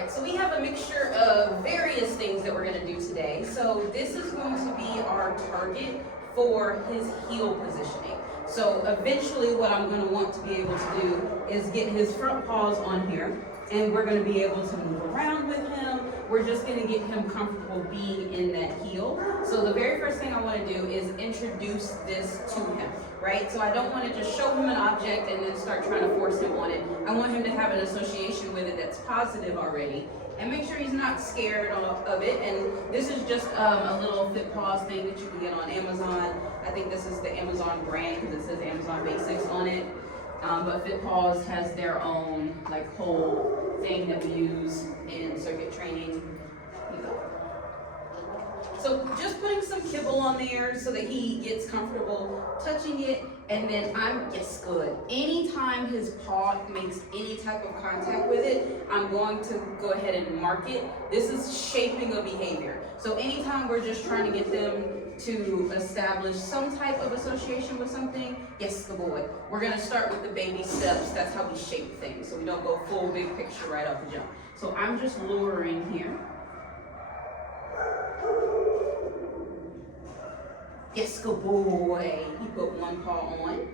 right, so we have a mixture of various things that we're going to do today. So this is going to be our target for his heel positioning. So eventually what I'm going to want to be able to do is get his front paws on here, and we're going to be able to move around with him. We're just going to get him comfortable being in that heel. So the very first thing I want to do is introduce this to him, right? So I don't want to just show him an object and then start trying to force him on it. I want him to have an association with it that's positive already, and make sure he's not scared of it. And this is just a little Fit Paws thing that you can get on Amazon. I think this is the Amazon brand because it says Amazon Basics on it. But Fit Paws has their own like whole thing that we use in circuit training. So just putting some kibble on there so that he gets comfortable touching it, and then yes, good. Anytime his paw makes any type of contact with it, I'm going to go ahead and mark it. This is shaping a behavior. So anytime we're just trying to get them to establish some type of association with something, yes, good boy. We're gonna start with the baby steps. That's how we shape things, so we don't go full big picture right off the jump. So I'm just luring here. Yes, good boy. He put one paw on.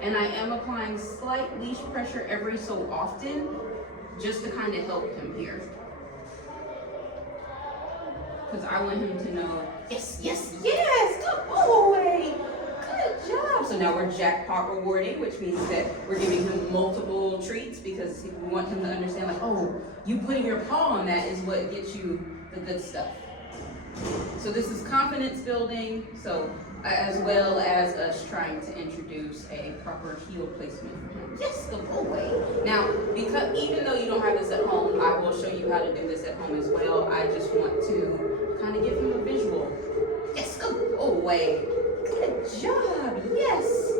And I am applying slight leash pressure every so often, just to kind of help him here. Because I want him to know, yes, yes, yes, good boy. Good job. So now we're jackpot rewarding, which means that we're giving him multiple treats because we want him to understand, like, oh, you putting your paw on that is what gets you the good stuff. So this is confidence building, so as well as us trying to introduce a proper heel placement for him. Yes, good boy. Now, because even though you don't have this at home, I will show you how to do this at home as well. I just want to kind of give him a visual. Yes, good boy. Good job, yes.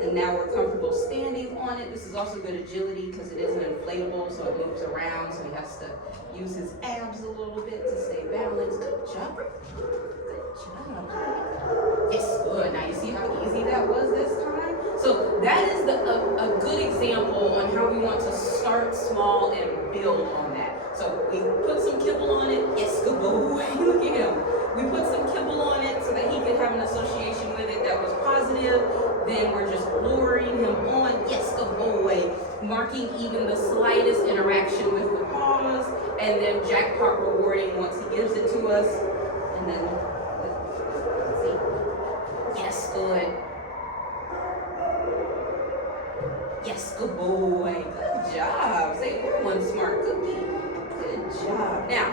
And now we're comfortable standing on it. This is also good agility because it is an inflatable, so it moves around, so he has to use his abs a little bit to stay balanced. Good job. Good job. Yes, good. Now you see how easy that was this time? So that is a good example on how we want to start small and build on that. So we put some kibble on it. Yes, good boy. Look at him. We put some kibble on it so that he could have an association with it that was positive. Then we're just luring him on. Yes, good boy. Marking even the slightest interaction with the paws, and then jackpot rewarding once he gives it to us. And then, let's see. Yes, good. Yes, good boy. Good job. Say, you're one smart cookie. Good job. Now,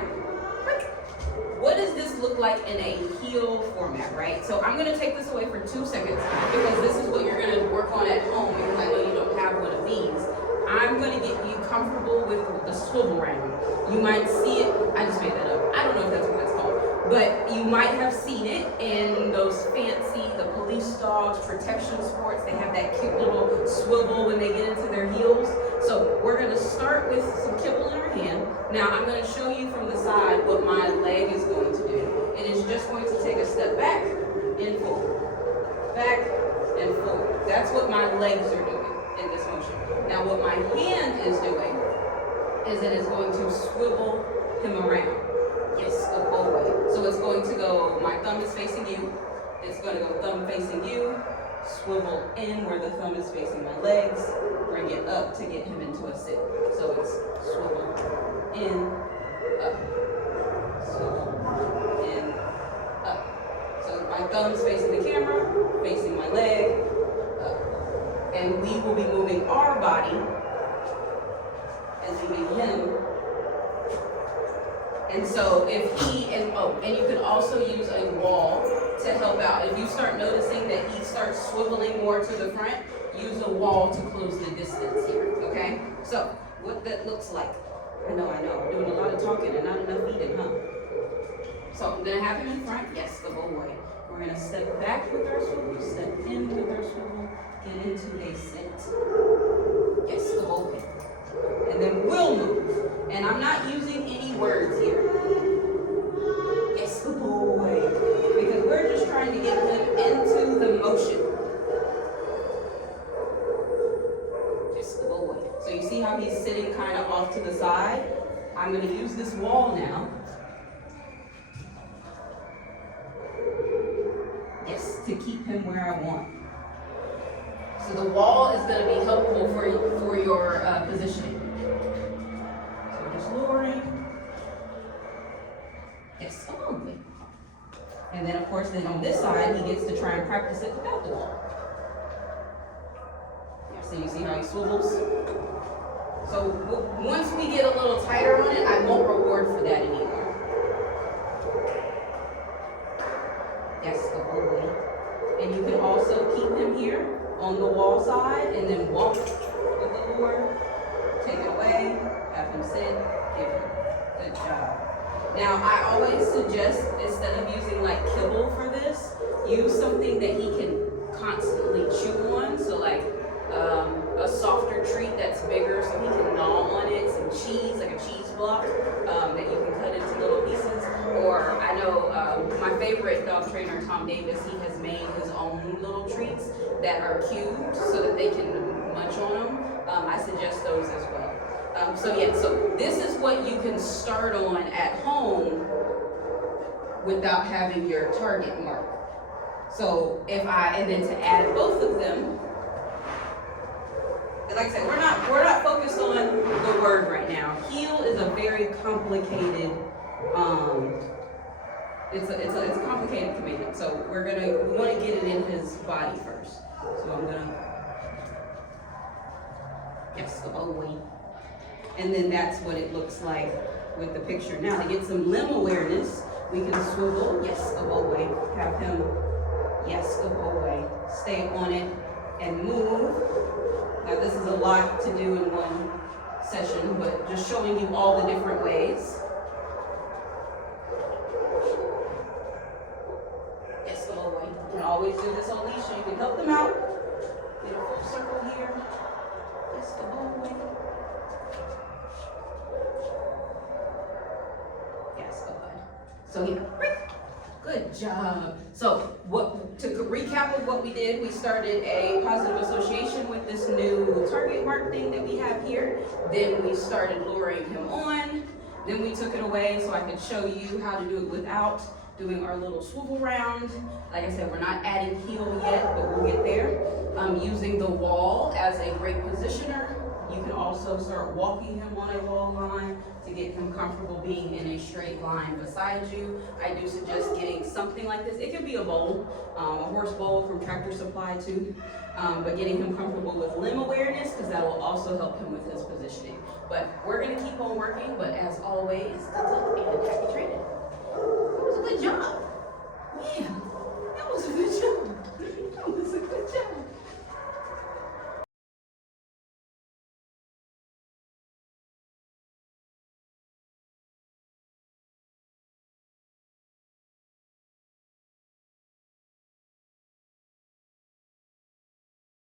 what does this look like in a heel format, right? So I'm gonna take this away for 2 seconds because this is what you're gonna work on at home because I know you don't have one of these. I'm gonna get you comfortable with the swivel round. You might see it, I just made that up. I don't know if that's what that's called, but you might have seen it in those fancy, the police dogs, protection sports. They have that cute little swivel when they get into their heels. So we're gonna start with some kibble in our hand. Now I'm gonna show you from the side what my leg is going to do. It is just going to take a step back and forward, back and forward. That's what my legs are doing in this motion. Now what my hand is doing is it is going to swivel him around. Yes, good boy. So it's going to go, my thumb is facing you. It's going to go thumb facing you, swivel in where the thumb is facing my legs, bring it up to get him into a sit. So it's swivel in, up, swivel in, up. So my thumb's facing the camera, facing my leg, up. And we will be moving our body and leaving him. And so if he, and you can also use a wall to help out. If you start noticing that he starts swiveling more to the front, use a wall to close the distance here, okay? So what that looks like. I know, I'm doing a lot of talking and not enough eating, huh? So I'm gonna have him in front, yes, the whole way. We're gonna step back with our swivel, step in with our swivel, get into a sit. Yes, the whole way. And then we'll move. And I'm not using any words here. Yes, good boy. Because we're just trying to get him into the motion. how he's sitting kind of off to the side? I'm going to use this wall now. Yes, to keep him where I want. So the wall is going to be helpful for your positioning. So we're just lowering. Yes, a little bit. And then of course, then on this side, he gets to try and practice it without the wall. Yeah, so you see how he swivels? So once we get a little tighter on it, I won't reward for that anymore. Yes, the whole way. And you can also keep him here on the wall side and then walk with the lure, take it away, have him sit, give him. Good job. Now I always suggest, instead of using like kibble for this, use something that he can constantly chew on. So like a softer treat that's bigger so he can gnaw on it, some cheese, like a cheese block that you can cut into little pieces. Or I know my favorite dog trainer, Tom Davis, he has made his own little treats that are cubed so that they can munch on them. I suggest those as well. So this is what you can start on at home without having your target mark. So and then to add both of them, like I said, we're not focused on the word right now. Heel is a very complicated, it's a complicated command. So we want to get it in his body first. So I'm gonna, yes, the bow weight. And then that's what it looks like with the picture. Now to get some limb awareness, we can swivel, yes, go away, have him, yes, go away, stay on it and move. Now this is a lot to do in one session, but just showing you all the different ways. Yes, go away. You can always do this on leash, so you can help them out. Get a full circle here. Yes, go away. So yeah, good job. So to recap of what we did, we started a positive association with this new target mark thing that we have here. Then we started luring him on. Then we took it away so I could show you how to do it without doing our little swivel round. Like I said, we're not adding heel yet, but we'll get there. Using the wall as a great positioner. You can also start walking him on a wall line to get him comfortable being in a straight line beside you. I do suggest getting something like this. It could be a bowl, a horse bowl from Tractor Supply too, but getting him comfortable with limb awareness, because that will also help him with his positioning. But we're gonna keep on working, but as always, good luck.